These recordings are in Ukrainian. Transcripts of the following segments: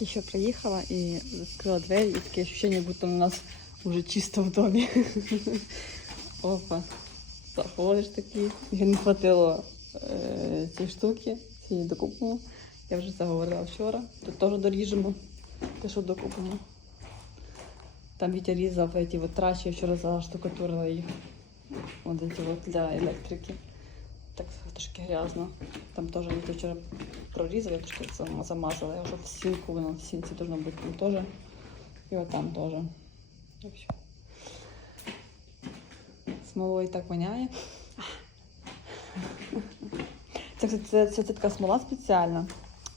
Тільки що приїхала і відкрила двері, і таке відчуття, будто у нас вже чисто в домі. Опа. Заходиш такий. Мені не хватило е, цієї штуки, цієї докупимо. Я вже це говорила вчора. Тут теж доріжемо. Те, що докупимо. Там Вітя різав ці от трачі, я вчора заштукатурила їх. От ці от для електрики. Так трошки грязно. Там теж вчора прорізав, я трошки замазала. Я вже в сінку, воно в сінці должно бути там теж. І от там теж. Смолою так воняє. Це, це, це, це, це така смола спеціальна.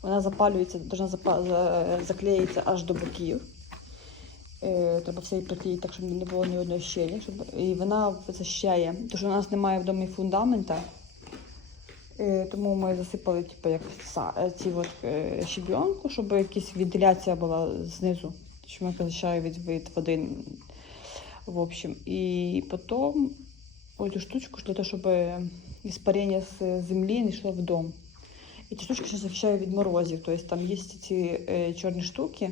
Вона запалюється, должна запа, аж до боків. Е, треба все її приклеїти так, щоб не було ні одної щелі. І вона захищає. Тому що у нас немає в домі фундамента. Е, тому ми засипали типу, як е, ці от, е, щебенку, щоб якась вентиляція була знизу. Що ми захищає від, води. В общем. І потім оцю штучку для того, щоб іспарення з землі не йшло в дом. І ці штучки ще захищають від морозів. Тобто там є ці чорні штуки,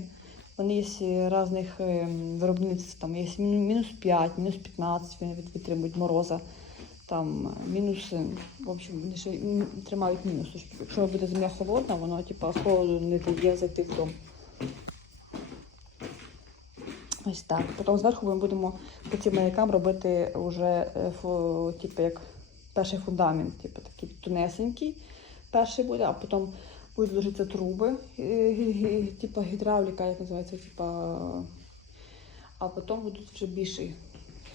вони є різних е, виробництв. Там є мінус 5, мінус 15, вони від- мороза. Там е, мінуси, в общем, вони ще тримають мінус. Якщо буде земля холодна, воно типу, холоду не дає зайти в дом. Ось так. Потім зверху ми будемо по цим маякам робити вже е, типу, як перший фундамент, типу, такий тунесенький. Перший буде, а потім будуть ложитися труби, е, типу гідравліка, як називається, типу, а потім будуть вже більший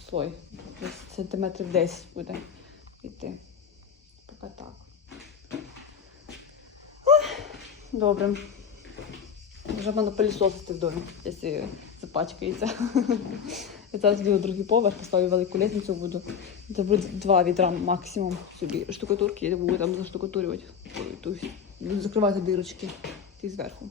слой. Десь Сантиметрів 10 буде йти. Поки так. Добре. Вже можна пилісосити в домі, якщо запачкається. Я зараз біду другий поверх, поставлю велику лестницю, буду. Це буде два відра максимум собі штукатурки, я буду там заштукатурювати. Ту- Буду закривати дирочки ті зверху.